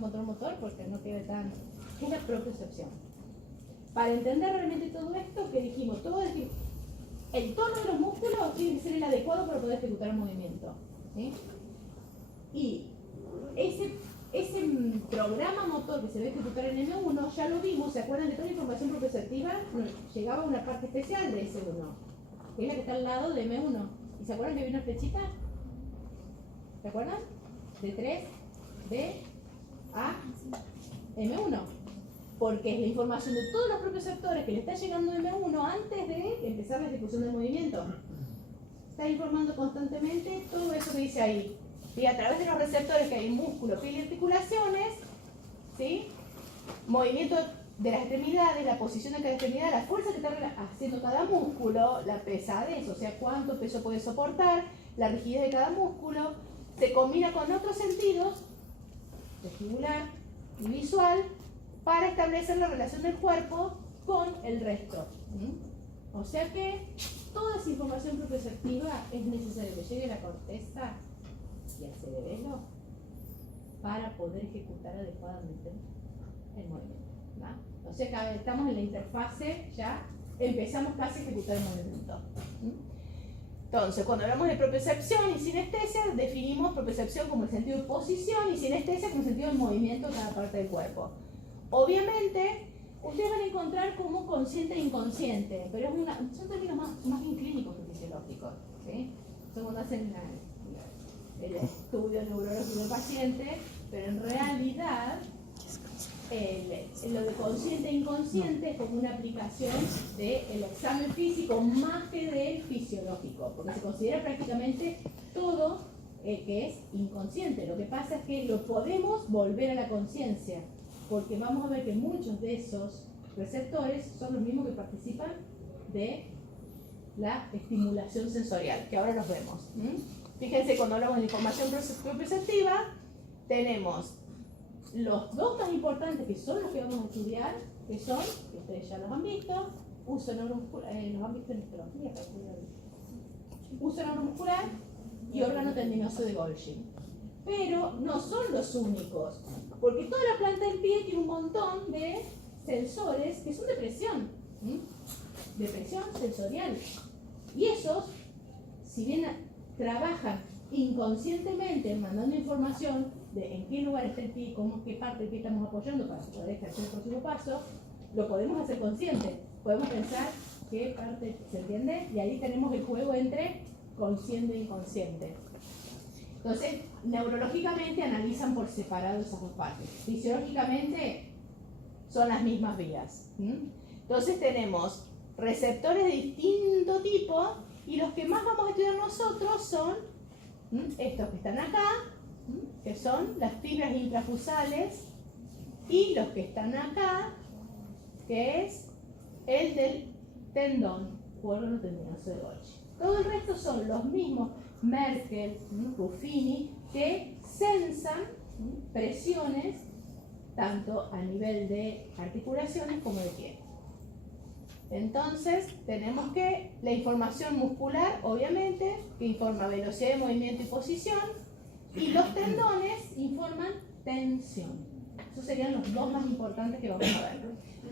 control motor porque no quede tan... Es la propiocepción. Para entender realmente todo esto, que dijimos, el tono de los músculos tiene que ser el adecuado para poder ejecutar el movimiento. ¿Sí? Y ese programa motor que se debe ejecutar en M1, ya lo vimos, ¿se acuerdan de toda la información propioceptiva? Llegaba a una parte especial de S1, que es la que está al lado de M1. ¿Y se acuerdan que había una flechita? ¿Se acuerdan? De 3, B, A, M1. Porque es la información de todos los propioceptores que le está llegando a M1 antes de empezar la ejecución del movimiento. Está informando constantemente todo eso que dice ahí. Y a través de los receptores que hay en músculo, piel y articulaciones, ¿sí? Movimiento de las extremidades, la posición de cada extremidad, la fuerza que está haciendo cada músculo, la pesadez, o sea, cuánto peso puede soportar, la rigidez de cada músculo, se combina con otros sentidos, vestibular y visual, para establecer la relación del cuerpo con el resto. O sea que toda esa información propioceptiva es necesario que llegue a la corteza y al cerebelo para poder ejecutar adecuadamente el movimiento. ¿No? O sea que estamos en la interfase, ya empezamos casi a ejecutar el movimiento. Entonces, cuando hablamos de propiocepción y sinestesia, definimos propiocepción como el sentido de posición y sinestesia como el sentido del movimiento de cada parte del cuerpo. Obviamente, ustedes van a encontrar como consciente e inconsciente, pero son términos más bien clínicos que fisiológicos. ¿Sí? Son cuando hacen el estudio neurológico del paciente, pero en realidad lo de consciente e inconsciente es como una aplicación del examen físico más que del fisiológico, porque se considera prácticamente todo que es inconsciente. Lo que pasa es que lo podemos volver a la conciencia, porque vamos a ver que muchos de esos receptores son los mismos que participan de la estimulación sensorial, que ahora los vemos. Fíjense, cuando hablamos de información propioceptiva, tenemos los dos más importantes, que son los que vamos a estudiar, que son, que ustedes ya los han visto, uso neuromuscular, los han visto en histología, uso neuromuscular y órgano tendinoso de Golgi. Pero no son los únicos, porque toda la planta del pie tiene un montón de sensores que son de presión, de presión sensorial. Y esos, si bien trabajan inconscientemente mandando información de en qué lugar está el pie, qué parte del pie estamos apoyando para poder ejercer el próximo paso, lo podemos hacer consciente. Podemos pensar qué parte se entiende, y ahí tenemos el juego entre consciente e inconsciente. Entonces, neurológicamente analizan por separado esas dos partes. Fisiológicamente son las mismas vías. Entonces tenemos receptores de distinto tipo, y los que más vamos a estudiar nosotros son estos que están acá, que son las fibras intrafusales, y los que están acá, que es el del tendón o órgano tendinoso de Golgi. Todo el resto son los mismos Merkel, Ruffini, que sensan presiones tanto a nivel de articulaciones como de pie. Entonces, tenemos que la información muscular, obviamente, que informa velocidad de movimiento y posición, y los tendones informan tensión. Esos serían los dos más importantes que vamos a ver.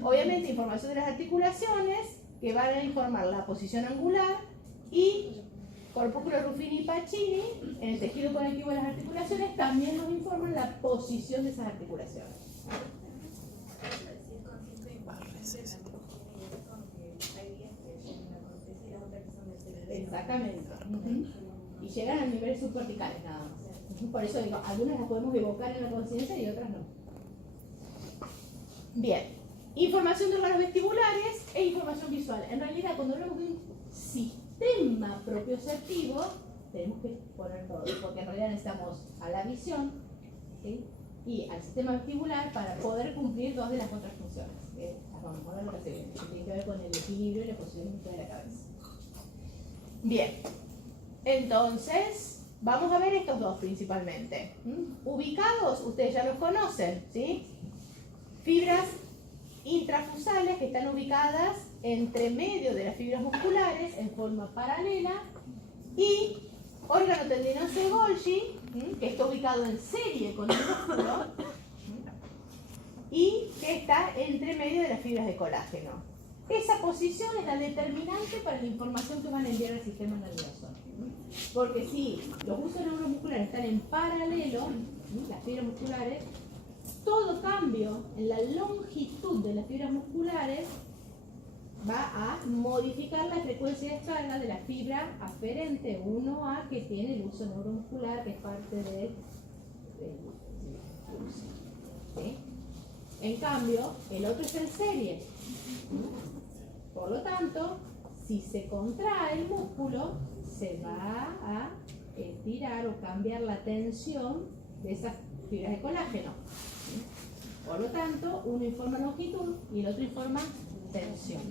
Obviamente, información de las articulaciones, que van a informar la posición angular, y corpúsculo Ruffini y Pacini, en el tejido conectivo de las articulaciones, también nos informan la posición de esas articulaciones. Exactamente. Y llegan a niveles subcorticales nada más. Por eso digo, algunas las podemos evocar en la conciencia y otras no. Bien. Información de órganos vestibulares e información visual. En realidad, cuando hablamos de un sistema propioceptivo, tenemos que poner todo, porque en realidad necesitamos a la visión, ¿sí?, y al sistema vestibular para poder cumplir dos de las otras funciones. Vamos a ver lo que se viene, que tiene que ver con el equilibrio y la posición de la cabeza. Bien, entonces vamos a ver estos dos principalmente. Ubicados, ustedes ya los conocen, ¿sí? Fibras intrafusales que están ubicadas entre medio de las fibras musculares en forma paralela, y órgano tendinoso de Golgi, que está ubicado en serie con el músculo, que está entre medio de las fibras de colágeno. Esa posición es la determinante para la información que van a enviar al sistema nervioso. Porque si los usos neuromusculares están en paralelo, las fibras musculares, todo cambio en la longitud de las fibras musculares va a modificar la frecuencia de descarga de la fibra aferente 1A que tiene el uso neuromuscular, que es parte del uso. ¿Sí? En cambio, el otro es en serie. Por lo tanto, si se contrae el músculo, se va a estirar o cambiar la tensión de esas fibras de colágeno. Por lo tanto, uno informa longitud y el otro informa tensión.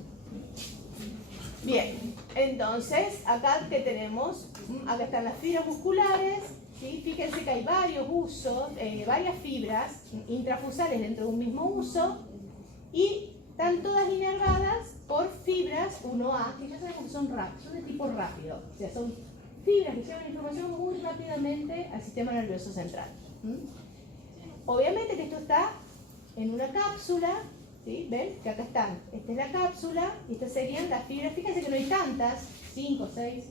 Bien, entonces, acá que tenemos, acá están las fibras musculares, ¿sí? Fíjense que hay varios usos, varias fibras intrafusales dentro de un mismo uso y están todas inervadas por fibras 1A, que ya sabemos que son de tipo rápido, o sea, son fibras que llevan información muy rápidamente al sistema nervioso central. Obviamente que esto está en una cápsula, ¿sí? ¿Ven? Que acá están. Esta es la cápsula y estas serían las fibras. Fíjense que no hay tantas, 5 o 6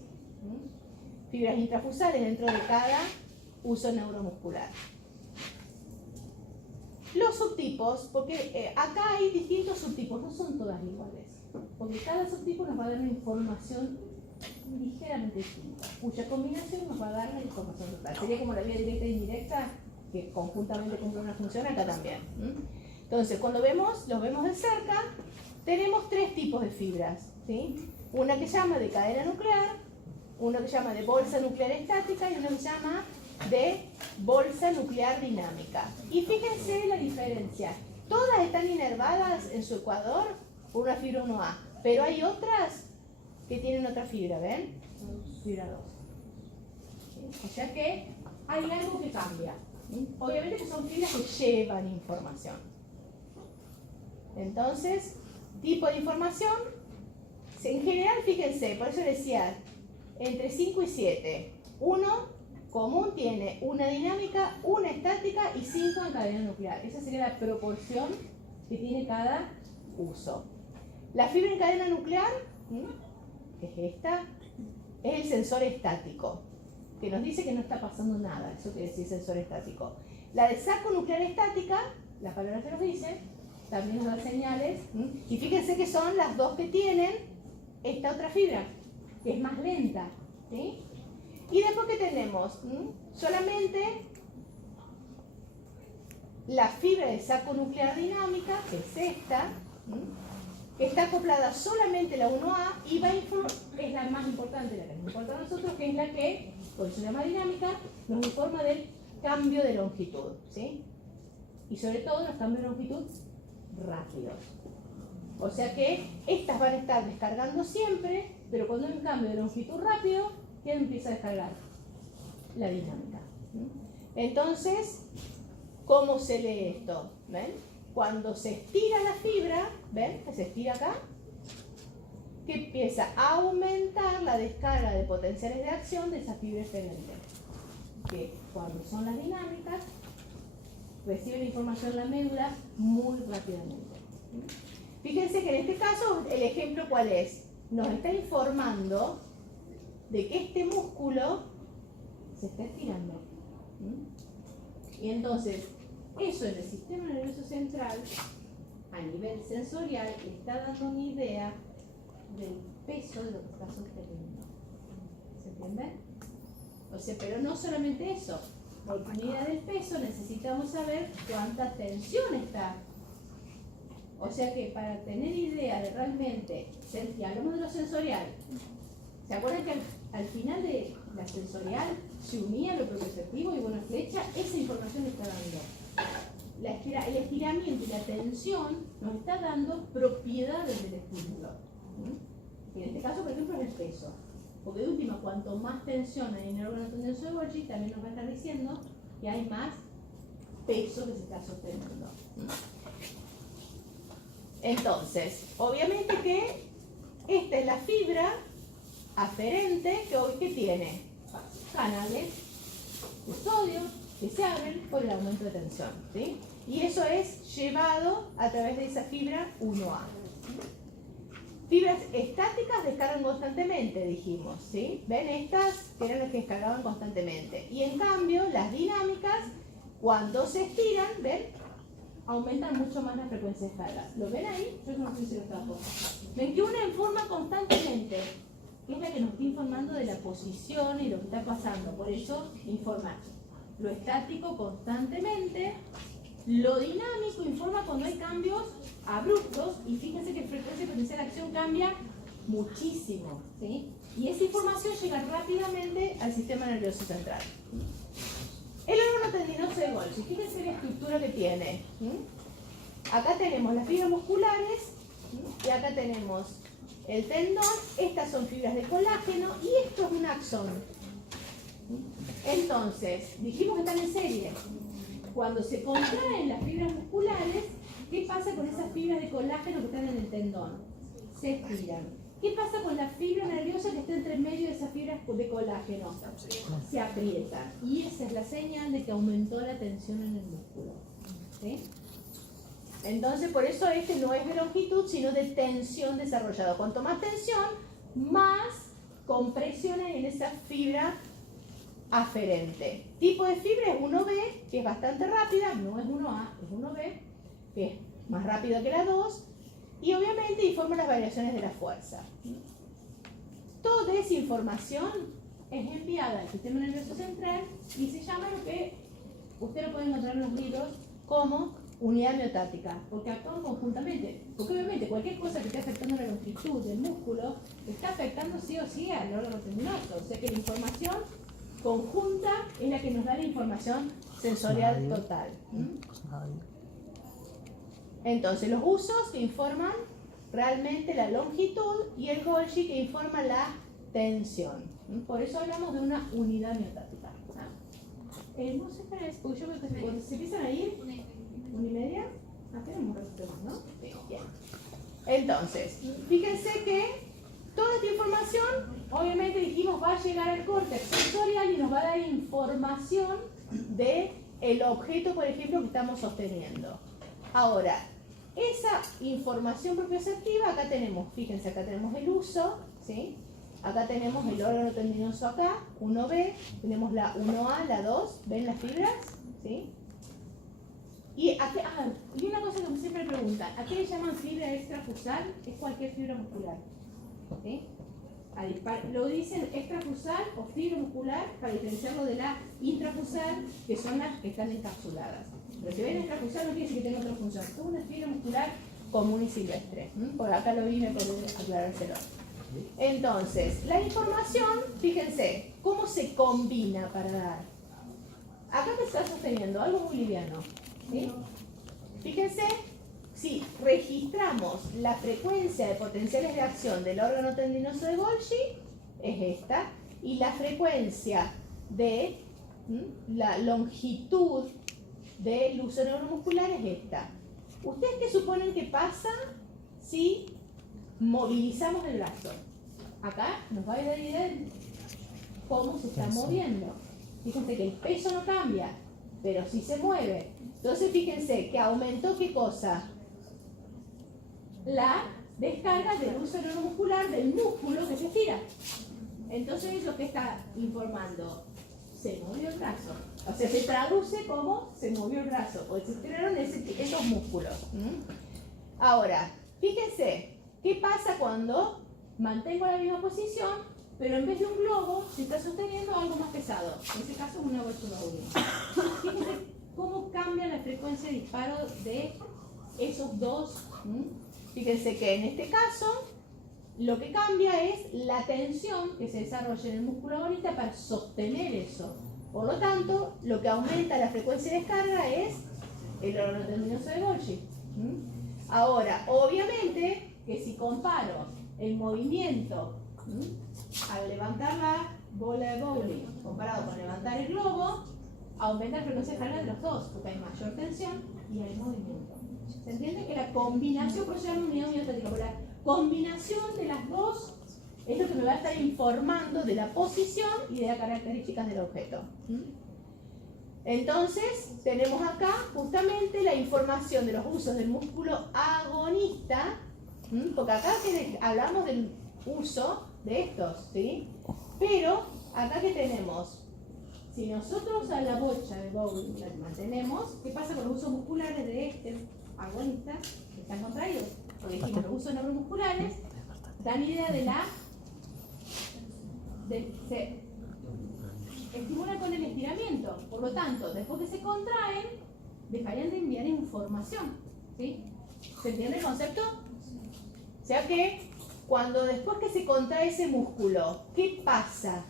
fibras intrafusales dentro de cada uso neuromuscular. Los subtipos, porque acá hay distintos subtipos, no son todas iguales, porque cada subtipo nos va a dar una información ligeramente distinta, cuya combinación nos va a dar la información total. Sería como la vía directa e indirecta, que conjuntamente cumple una función acá también. Entonces, cuando los vemos de cerca, tenemos tres tipos de fibras, ¿sí? Una que se llama de cadena nuclear, una que se llama de bolsa nuclear estática y una que se llama de bolsa nuclear dinámica. Y fíjense la diferencia. Todas están inervadas en su ecuador por una fibra 1A, pero hay otras que tienen otra fibra, ¿ven? Fibra 2. ¿Sí? O sea que hay algo que cambia. Obviamente que son fibras que llevan información. Entonces, tipo de información, en general, fíjense, por eso decía, entre 5 y 7. Uno común tiene una dinámica, una estática y 5 en cadena nuclear. Esa sería la proporción que tiene cada uso. La fibra en cadena nuclear, que es esta, es el sensor estático, que nos dice que no está pasando nada. Eso quiere decir sensor estático. La de saco nuclear estática, la palabra que nos dice, también nos da señales. Y fíjense que son las dos que tienen esta otra fibra, que es más lenta. ¿Sí? Y después que tenemos solamente la fibra de saco nuclear dinámica, que es esta, que está acoplada solamente la 1A y es la más importante, la que nos importa a nosotros, que es la que, por eso se llama dinámica, nos informa del cambio de longitud, ¿sí? Y sobre todo los cambios de longitud rápidos. O sea que estas van a estar descargando siempre, pero cuando hay un cambio de longitud rápido, ¿quién empieza a descargar? La dinámica. Entonces, ¿cómo se lee esto? ¿Ven? Cuando se estira la fibra, ¿ven? Que se estira acá, que empieza a aumentar la descarga de potenciales de acción de esa fibra excelente. Que cuando son las dinámicas, reciben información la médula muy rápidamente. Fíjense que en este caso, el ejemplo ¿cuál es? Nos está informando de que este músculo se está estirando. Y entonces, eso en el sistema nervioso central, a nivel sensorial, está dando una idea del peso de lo que está sosteniendo. ¿Se entiende? O sea, pero no solamente eso. Por una idea del peso necesitamos saber cuánta tensión está. O sea que para tener idea de realmente, y hablamos de lo sensorial, ¿se acuerdan que al final de la sensorial se unía lo propioceptivo y una flecha? Esa información está dando. El estiramiento y la tensión nos está dando propiedades del estímulo. Y en este caso, por ejemplo, es el peso. Porque de última, cuanto más tensión hay en el órgano tendinoso de Golgi, también nos va a estar diciendo que hay más peso que se está sosteniendo. Entonces, obviamente que esta es la fibra aferente que hoy que tiene canales de sodio que se abren por el aumento de tensión, ¿sí? Y eso es llevado a través de esa fibra 1A. Fibras estáticas descargan constantemente, dijimos, ¿sí? ¿Ven? Estas eran las que descargaban constantemente. Y en cambio, las dinámicas, cuando se estiran, ¿ven? Aumentan mucho más la frecuencia de descarga. ¿Lo ven ahí? Yo no sé si lo trajo. Ven que una informa constantemente, que es la que nos está informando de la posición y lo que está pasando. Por eso, informa lo estático constantemente. Lo dinámico informa cuando hay cambios abruptos, y fíjense que la frecuencia potencial de acción cambia muchísimo, ¿sí? Y esa información llega rápidamente al sistema nervioso central. El órgano tendinoso de Golgi, fíjense la estructura que tiene. Acá tenemos las fibras musculares, y acá tenemos el tendón. Estas son fibras de colágeno y esto es un axón. Entonces, dijimos que están en serie. Cuando se contraen las fibras musculares, ¿qué pasa con esas fibras de colágeno que están en el tendón? Se estiran. ¿Qué pasa con la fibra nerviosa que está entre medio de esas fibras de colágeno? Se aprieta. Y esa es la señal de que aumentó la tensión en el músculo. ¿Sí? Entonces, por eso este no es de longitud, sino de tensión desarrollada. Cuanto más tensión, más compresión hay en esa fibra aferente. Tipo de fibra es 1B, que es bastante rápida, no es 1A, es 1B, que es más rápida que la 2, y obviamente informa las variaciones de la fuerza. Toda esa información es enviada al sistema nervioso central y se llama lo que usted lo puede encontrar en los libros como unidad miotática, porque actúan conjuntamente. Porque obviamente cualquier cosa que esté afectando la longitud del músculo está afectando sí o sí al órgano tendinoso, o sea que la información conjunta es la que nos da la información sensorial total. Entonces, los usos que informan realmente la longitud y el Golgi que informa la tensión. Por eso hablamos de una unidad miotática. No sé qué es, porque yo creo que cuando se empiezan a ir, 1:30, tenemos un ratito más, ¿no? Bien. Entonces, fíjense que toda esta información, obviamente dijimos, va a llegar al córtex sensorial y nos va a dar información del objeto, por ejemplo, que estamos sosteniendo. Ahora, esa información propioceptiva, acá tenemos, fíjense, acá tenemos el uso, ¿sí? Acá tenemos el órgano tendinoso acá, 1B, tenemos la 1A, la 2, ¿ven las fibras? ¿Sí? Y una cosa que me siempre preguntan, ¿a qué le llaman fibra extrafusal? Es cualquier fibra muscular. ¿Sí? Lo dicen extrafusal o fibra muscular para diferenciarlo de la intrafusal, que son las que están encapsuladas. Pero si ven extrafusal no quiere decir que tenga otra función, es una fibra muscular común y silvestre. Por acá lo vine para aclarárselo. Entonces, la información, fíjense, ¿cómo se combina para dar? Acá te está sosteniendo algo muy liviano. ¿Sí? Fíjense, si registramos la frecuencia de potenciales de acción del órgano tendinoso de Golgi, es esta, y la frecuencia de la longitud del uso neuromuscular es esta. ¿Ustedes qué suponen que pasa si movilizamos el brazo? Acá nos va a dar idea de cómo se está moviendo. Fíjense que el peso no cambia, pero sí se mueve. Entonces fíjense que aumentó ¿qué cosa? La descarga del uso neuromuscular del músculo que se estira. Entonces es lo que está informando. Se movió el brazo. O sea, se traduce como se movió el brazo, porque se estiraron esos músculos. Ahora, fíjense, ¿qué pasa cuando mantengo la misma posición, pero en vez de un globo se está sosteniendo algo más pesado? En ese caso, una bolsa de Fíjense cómo cambia la frecuencia de disparo de esos dos. Fíjense que en este caso, lo que cambia es la tensión que se desarrolla en el músculo agonista para sostener eso. Por lo tanto, lo que aumenta la frecuencia de descarga es el órgano tendinoso de Golgi. Ahora, obviamente, que si comparo el movimiento al levantar la bola de bowling comparado con levantar el globo, aumenta la frecuencia de descarga de los dos, porque hay mayor tensión y hay movimiento. ¿Se entiende? Que la combinación, por eso se llama unidad miotática, la combinación de las dos es lo que me va a estar informando de la posición y de las características del objeto. Entonces, tenemos acá justamente la información de los usos del músculo agonista, porque acá hablamos del uso de estos, ¿sí? Pero acá que tenemos, si nosotros a la bocha de Bowling la mantenemos, ¿qué pasa con los usos musculares de este agonista que están contraídos? Porque dijimos, los usos neuromusculares dan idea de la... se estimulan con el estiramiento, por lo tanto, después que se contraen, dejarían de enviar información, ¿sí? ¿Se entiende el concepto? O sea que, cuando después que se contrae ese músculo, ¿qué pasa?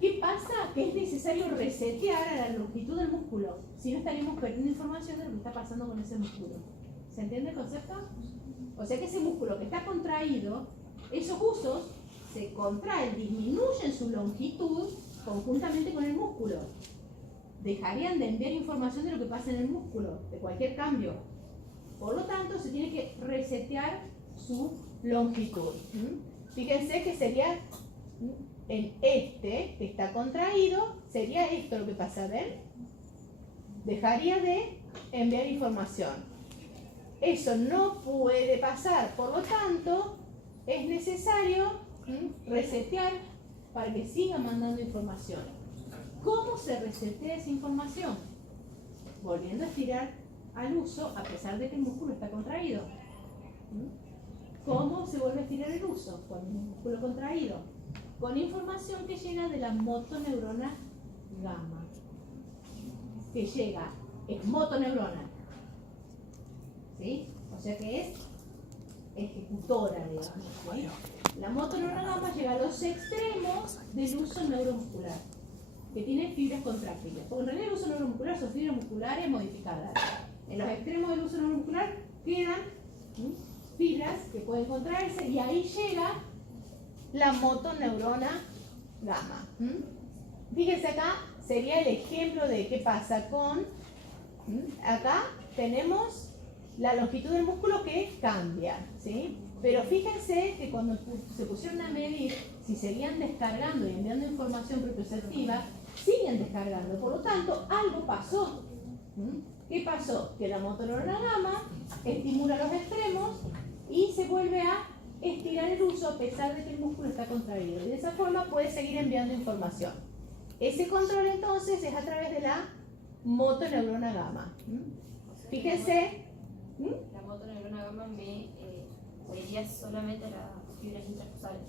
¿Qué pasa? Que es necesario resetear a la longitud del músculo, si no estaríamos perdiendo información de lo que está pasando con ese músculo. ¿Se entiende el concepto? O sea que ese músculo que está contraído, esos usos se contraen, disminuyen su longitud conjuntamente con el músculo. Dejarían de enviar información de lo que pasa en el músculo, de cualquier cambio. Por lo tanto, se tiene que resetear su longitud. Fíjense que sería en este que está contraído, sería esto lo que pasa, ¿ven? Dejaría de enviar información. Eso no puede pasar, por lo tanto, es necesario resetear para que siga mandando información. ¿Cómo se resetea esa información? Volviendo a estirar al uso a pesar de que el músculo está contraído. ¿Cómo se vuelve a estirar el uso? Con el músculo contraído. Con información que llega de la motoneurona gamma. Que llega, es motoneurona. ¿Sí? O sea que es ejecutora, digamos. ¿Sí? La motoneurona gamma llega a los extremos del uso neuromuscular, que tiene fibras contráctiles. Porque en realidad el uso neuromuscular son fibras musculares modificadas. En los extremos del uso neuromuscular quedan fibras que pueden contraerse y ahí llega la motoneurona gamma. Fíjense acá, sería el ejemplo de qué pasa con... Acá tenemos la longitud del músculo que cambia, ¿sí? Pero fíjense que cuando se pusieron a medir si seguían descargando y enviando información propioceptiva, siguen descargando. Por lo tanto, algo pasó. ¿Qué pasó? Que la motoneurona gamma estimula los extremos y se vuelve a estirar el uso a pesar de que el músculo está contraído. Y de esa forma puede seguir enviando información. Ese control entonces es a través de la motoneurona gamma. Fíjense. La motoneurona gamma me sería solamente las fibras intracusales.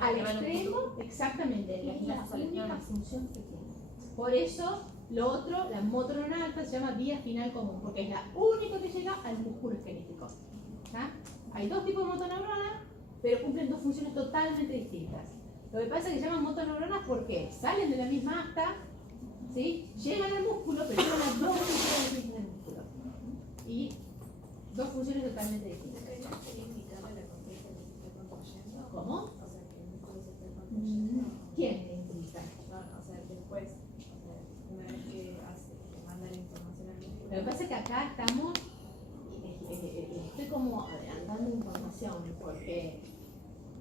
Al extremo, exactamente, es la única función que tiene. Por eso, lo otro, la motoneurona alfa se llama vía final común, porque es la única que llega al músculo esquelético. Hay dos tipos de motoneuronas, pero cumplen dos funciones totalmente distintas. Lo que pasa es que se llaman motoneuronas porque salen de la misma asta, ¿sí? Llegan al músculo, pero llegan a dos funciones distintas del músculo. Y dos funciones totalmente distintas. ¿Cómo? ¿Quién le implica? O sea, después, una vez que manda la información al músculo. Lo que pasa es que acá estamos, estoy como dando información, porque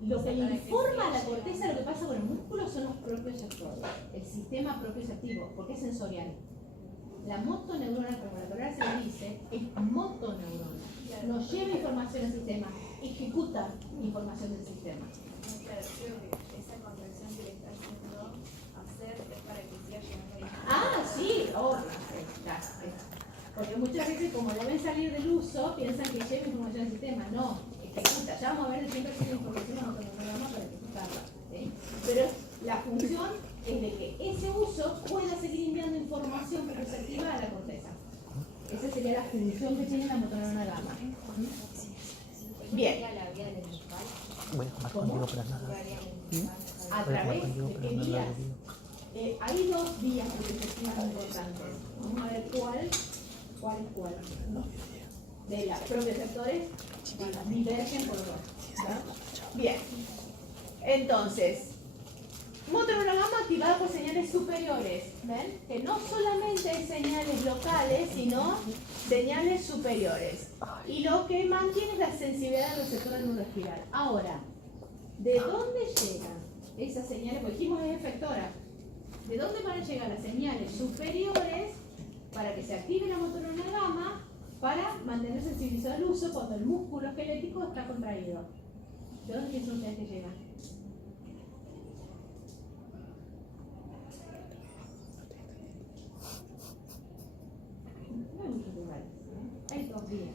lo que le informa a la corteza lo que pasa con el músculo son los propioceptores, el sistema propioceptivo, porque es sensorial. La motoneurona, como la palabra se le dice, es motoneurona. Nos lleva información al sistema, ejecuta información del sistema. Claro, creo que esa contracción que le está haciendo hacer es para que siga llegando a la información. Ah, sí, obvio. Porque muchas veces, como deben salir del uso, piensan que lleva información al sistema. No, ejecuta. Ya vamos a ver el 100% de información en otro programa para ejecutarla. ¿Sí? Pero la función es de que ese uso pueda seguir enviando información propioceptiva a la corteza. Esa sería la función que tiene la motoneurona gamma. Bien. ¿Cómo? ¿A través de qué vías? Hay dos vías propioceptivas importantes. Vamos a ver cuál es cuál. De los propioceptores divergen por dos. Bien. Entonces, motoneurona gamma activada por señales superiores. ¿Ven? Que no solamente hay señales locales, sino señales superiores. Y lo que mantiene es la sensibilidad del receptor neuroespiral. Ahora, ¿de dónde llegan esas señales? Porque dijimos es efectora. ¿De dónde van a llegar las señales superiores para que se active la motoneurona gamma para mantener sensibilizado el uso cuando el músculo esquelético está contraído? ¿De dónde piensan ustedes que llegan? No hay muchos lugares, ¿eh? Hay dos vías.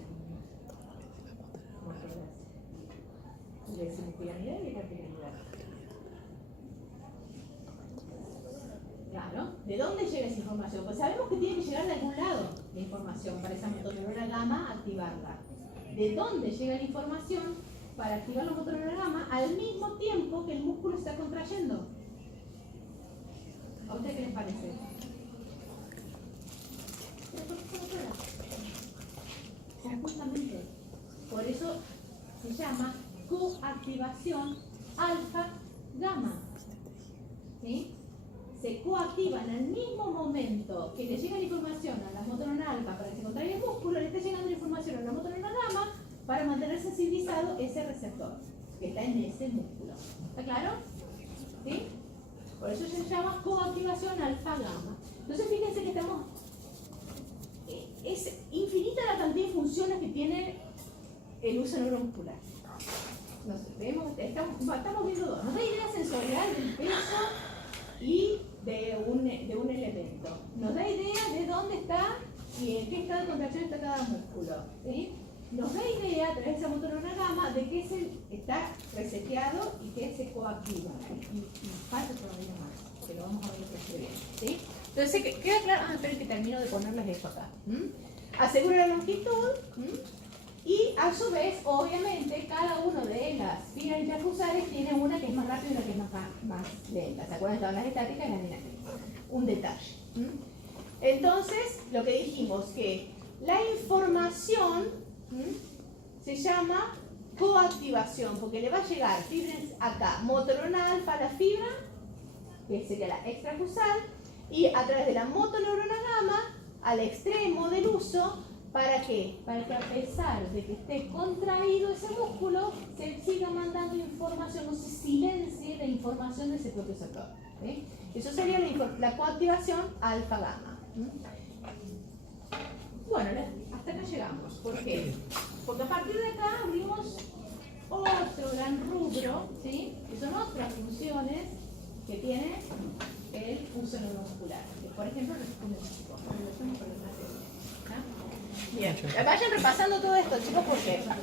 Le decimos piramidal y piramidal. Claro, ¿de dónde llega esa información? Pues sabemos que tiene que llegar de algún lado la información para esa motoneurona gamma activarla. ¿De dónde llega la información para activar la motoneurona gamma al mismo tiempo que el músculo está contrayendo? ¿A ustedes qué les parece? Justamente. Por eso se llama coactivación alfa-gamma. ¿Sí? Se coactivan al mismo momento que le llega la información a la motoneurona alfa para que se contraiga el músculo, le está llegando la información a la motoneurona gamma para mantener sensibilizado ese receptor que está en ese músculo. ¿Está claro? ¿Sí? Por eso se llama coactivación alfa-gamma. Entonces fíjense que estamos... Es infinita la cantidad de funciones que tiene el uso neuromuscular. Estamos viendo dos. Nos da idea sensorial del peso y de un elemento. Nos da idea de dónde está y en qué estado de contracción está cada músculo. ¿Sí? Nos da idea a través de esa motoneurona gamma de que está reseteado y que se coactiva. Y falta todavía más, que lo vamos a ver que bien. ¿Sí? Entonces, ¿queda claro? Esperen que termino de ponerles esto acá. Asegura la longitud. Y a su vez, obviamente, cada una de las fibras interfusales tiene una que es más rápida y una que es más lenta. ¿Se acuerdan de todas las estáticas y las dinámicas? Un detalle. Entonces, lo que dijimos que la información se llama coactivación, porque le va a llegar fibras acá, motoneurona alfa a la fibra, que sería la extrafusal, y a través de la motoneurona gamma al extremo del uso. ¿Para qué? Para que a pesar de que esté contraído ese músculo, se siga mandando información, no se silencie la información de ese propio sector. ¿Sí? Eso sería la coactivación alfa-gamma. Bueno, hasta acá llegamos. ¿Por qué? Porque a partir de acá abrimos otro gran rubro, ¿sí? Que son otras funciones que tiene el uso neuromuscular. Por ejemplo, los estímulos. Bien, vayan repasando todo esto, chicos, porque